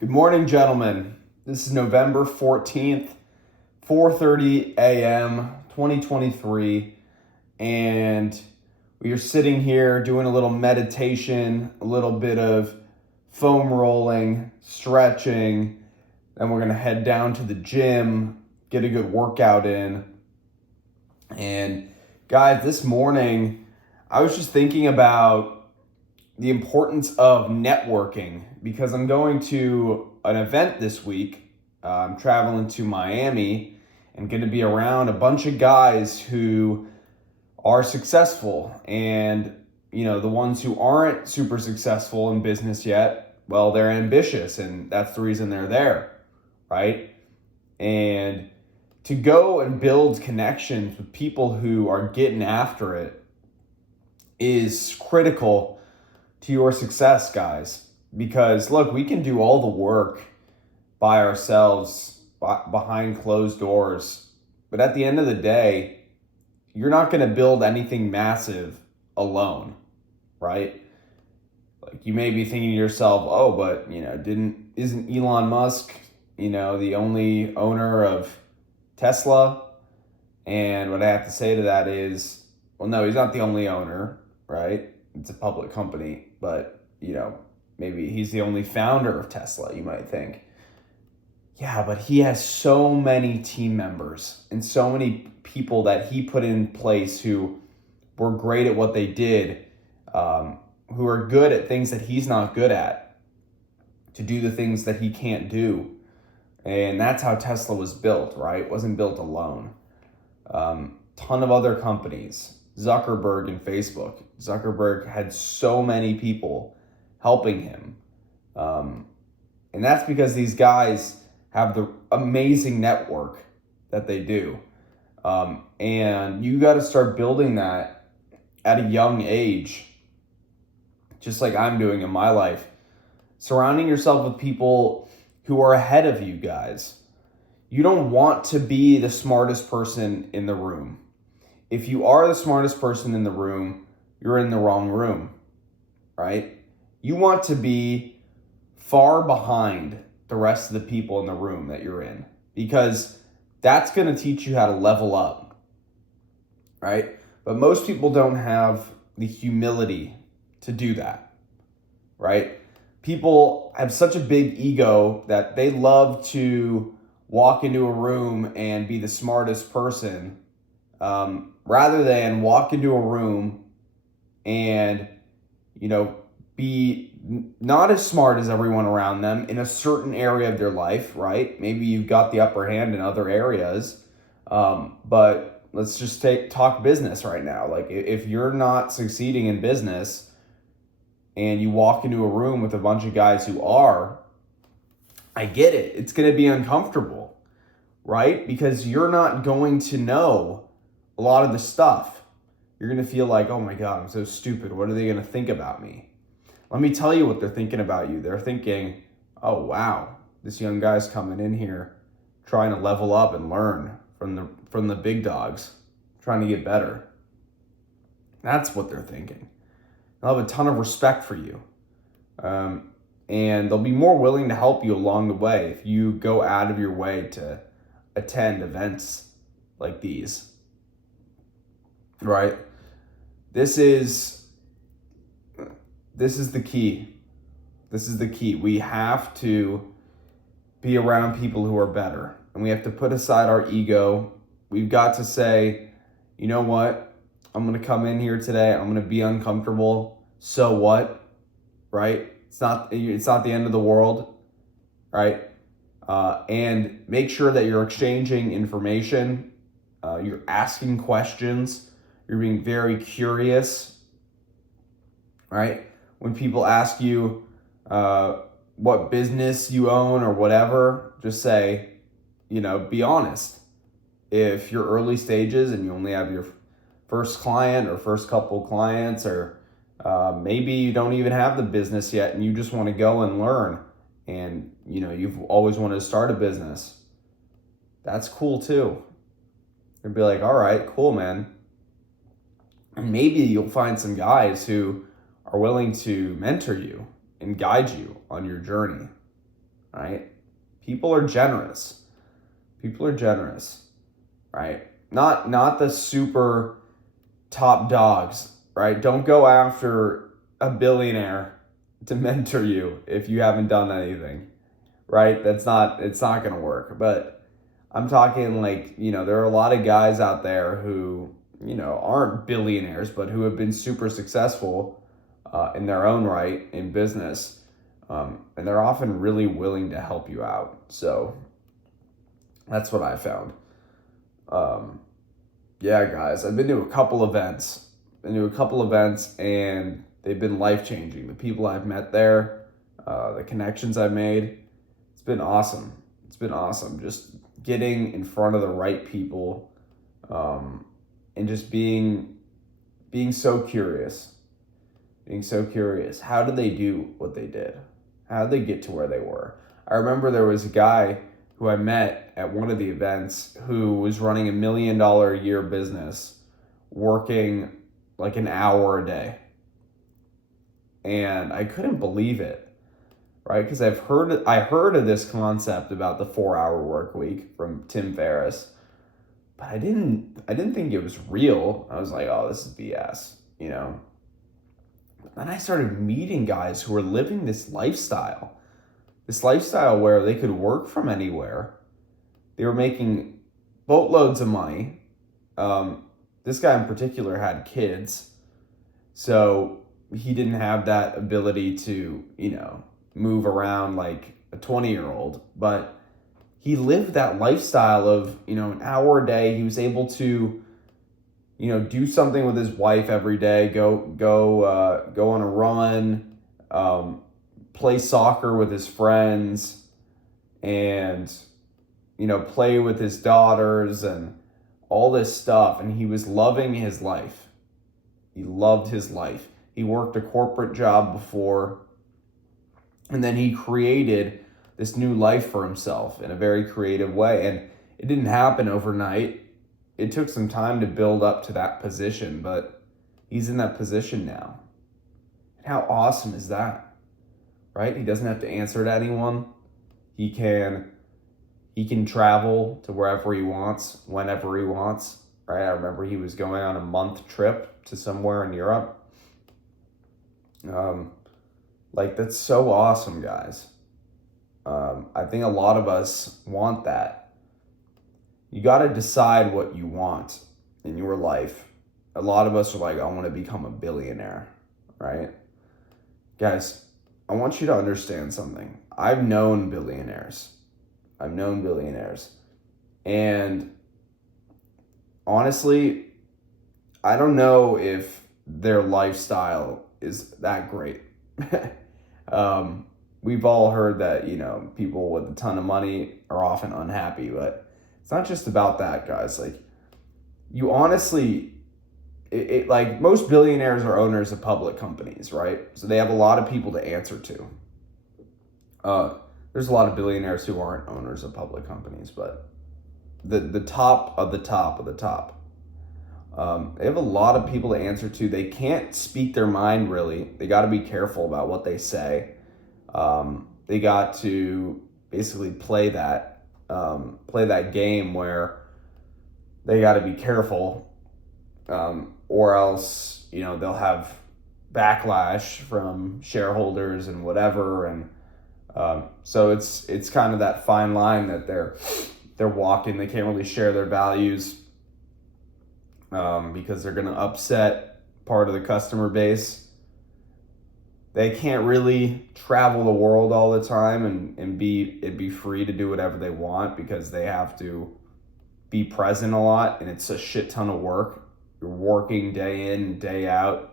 Good morning, gentlemen. This is November 14th, 4:30 a.m., 2023, and we are sitting here doing a little meditation, a little bit of foam rolling, stretching. Then we're going to head down to the gym, get a good workout in. And guys, this morning, I was just thinking about the importance of networking because I'm going to an event this week. I'm traveling to Miami and going to be around a bunch of guys who are successful. And, the ones who aren't super successful in business yet, well, they're ambitious, and that's the reason they're there, right? And to go and build connections with people who are getting after it is critical to your success, guys. Because look, we can do all the work by ourselves behind closed doors, but at the end of the day, you're not going to build anything massive alone, right? Like, you may be thinking to yourself, oh, but isn't Elon Musk, the only owner of Tesla? And what I have to say to that is, well, no, he's not the only owner, right? It's a public company, but maybe he's the only founder of Tesla, you might think. Yeah, but he has so many team members and so many people that he put in place who were great at what they did, who are good at things that he's not good at, to do the things that he can't do. And that's how Tesla was built, right? It wasn't built alone. Ton of other companies, Zuckerberg and Facebook. Zuckerberg had so many people helping him. And that's because these guys have the amazing network that they do. And you got to start building that at a young age, just like I'm doing in my life. Surrounding yourself with people who are ahead of you, guys. You don't want to be the smartest person in the room. If you are the smartest person in the room, you're in the wrong room, right? You want to be far behind the rest of the people in the room that you're in, because that's going to teach you how to level up, right? But most people don't have the humility to do that, right? People have such a big ego that they love to walk into a room and be the smartest person, rather than walk into a room and, be not as smart as everyone around them in a certain area of their life, right? Maybe you've got the upper hand in other areas, but let's just talk business right now. Like, if you're not succeeding in business and you walk into a room with a bunch of guys who are, I get it. It's going to be uncomfortable, right? Because you're not going to know a lot of the stuff. You're going to feel like, oh my God, I'm so stupid. What are they going to think about me? Let me tell you what they're thinking about you. They're thinking, oh wow, this young guy's coming in here trying to level up and learn from the big dogs, trying to get better. That's what they're thinking. They'll have a ton of respect for you. And they'll be more willing to help you along the way if you go out of your way to attend events like these, right? This is the key. This is the key. We have to be around people who are better, and we have to put aside our ego. We've got to say, you know what? I'm going to come in here today. I'm going to be uncomfortable. So what? Right? It's not the end of the world, right? And make sure that you're exchanging information. You're asking questions. You're being very curious, right? When people ask you what business you own or whatever, just say, be honest. If you're early stages and you only have your first client or first couple clients, or maybe you don't even have the business yet and you just want to go and learn, and you've always wanted to start a business, that's cool too. You'd be like, all right, cool, man. And maybe you'll find some guys who are willing to mentor you and guide you on your journey. right? People are generous. People are generous, right? Not the super top dogs, right? Don't go after a billionaire to mentor you if you haven't done anything, right? It's not going to work. But I'm talking like, there are a lot of guys out there who, aren't billionaires, but who have been super successful in their own right in business. And they're often really willing to help you out. So that's what I found. Yeah, guys, I've been to a couple events. And they've been life-changing. The people I've met there, the connections I've made, it's been awesome. It's been awesome. Just getting in front of the right people, and just being so curious. Being so curious. How did they do what they did? How did they get to where they were? I remember there was a guy who I met at one of the events who was running $1 million a year business, working like an hour a day. And I couldn't believe it, right? Because I heard of this concept about the 4-hour work week from Tim Ferriss, but I didn't think it was real. I was like, oh, this is BS, But then I started meeting guys who were living this lifestyle where they could work from anywhere. They were making boatloads of money. This guy in particular had kids, so he didn't have that ability to, move around like a 20-year-old, but he lived that lifestyle of, an hour a day. He was able to, do something with his wife every day, go on a run, play soccer with his friends, and, play with his daughters and all this stuff. And he was loving his life. He loved his life. He worked a corporate job before, and then he created this new life for himself in a very creative way. And it didn't happen overnight. It took some time to build up to that position, but he's in that position now. How awesome is that? Right? He doesn't have to answer to anyone. He can travel to wherever he wants, whenever he wants. Right? I remember he was going on a month trip to somewhere in Europe. That's so awesome, guys. I think a lot of us want that. You got to decide what you want in your life. A lot of us are like, I want to become a billionaire, right? Guys, I want you to understand something. I've known billionaires. And honestly, I don't know if their lifestyle is that great. We've all heard that, people with a ton of money are often unhappy, but it's not just about that, guys. Like, you honestly, like, most billionaires are owners of public companies, right? So they have a lot of people to answer to. There's a lot of billionaires who aren't owners of public companies, but the top of the top of the top. They have a lot of people to answer to. They can't speak their mind, really. They got to be careful about what they say. They got to basically play that game where they got to be careful, or else, they'll have backlash from shareholders and whatever. And so it's kind of that fine line that they're walking. They can't really share their values, because they're going to upset part of the customer base. They can't really travel the world all the time and be free to do whatever they want, because they have to be present a lot, and it's a shit ton of work. You're working day in, day out,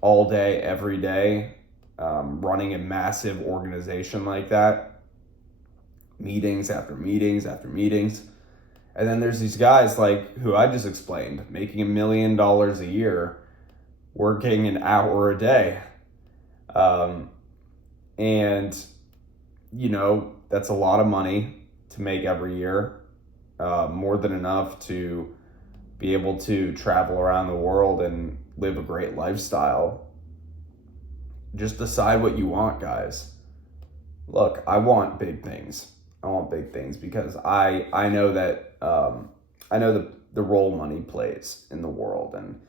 all day, every day, running a massive organization like that. Meetings after meetings after meetings. And then there's these guys like who I just explained, making $1 million a year, working an hour a day. And, that's a lot of money to make every year, more than enough to be able to travel around the world and live a great lifestyle. Just decide what you want, guys. look, I want big things. I want big things because I know that I know the role money plays in the world, and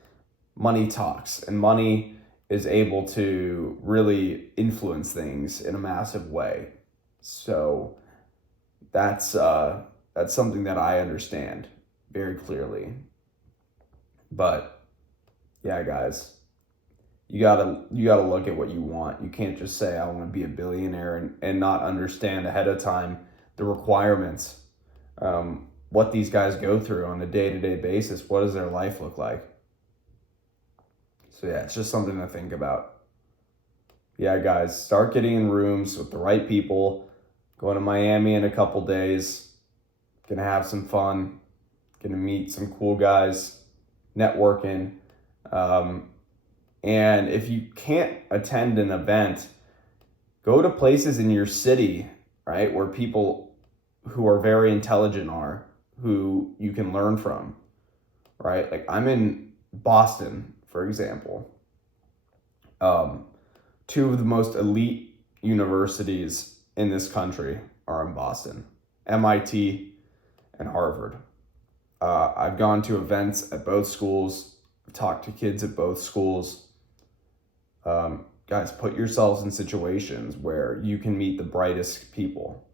money talks, and money is able to really influence things in a massive way. So that's something that I understand very clearly. But yeah, guys, you gotta look at what you want. You can't just say I want to be a billionaire and not understand ahead of time the requirements, what these guys go through on a day-to-day basis. What does their life look like? So yeah, it's just something to think about. Yeah, guys, start getting in rooms with the right people. Going to Miami in a couple days. Gonna have some fun. Gonna meet some cool guys. Networking. And if you can't attend an event, go to places in your city, right, where people who are very intelligent are, who you can learn from, right? Like I'm in Boston, for example. Two of the most elite universities in this country are in Boston, MIT and Harvard. I've gone to events at both schools, talked to kids at both schools. Guys, put yourselves in situations where you can meet the brightest people,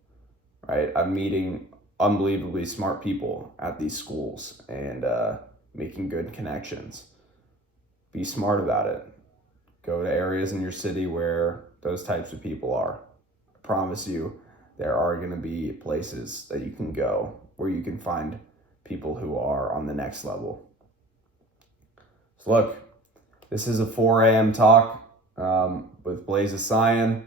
right? I'm meeting unbelievably smart people at these schools and making good connections. Be smart about it. Go to areas in your city where those types of people are. I promise you, there are going to be places that you can go where you can find people who are on the next level. So look, this is a 4 a.m. talk with Blaze Isayan.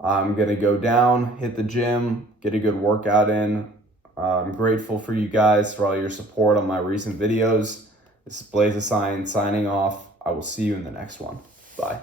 I'm going to go down, hit the gym, get a good workout in. I'm grateful for you guys for all your support on my recent videos. This is Blaze Isayan signing off. I will see you in the next one. Bye.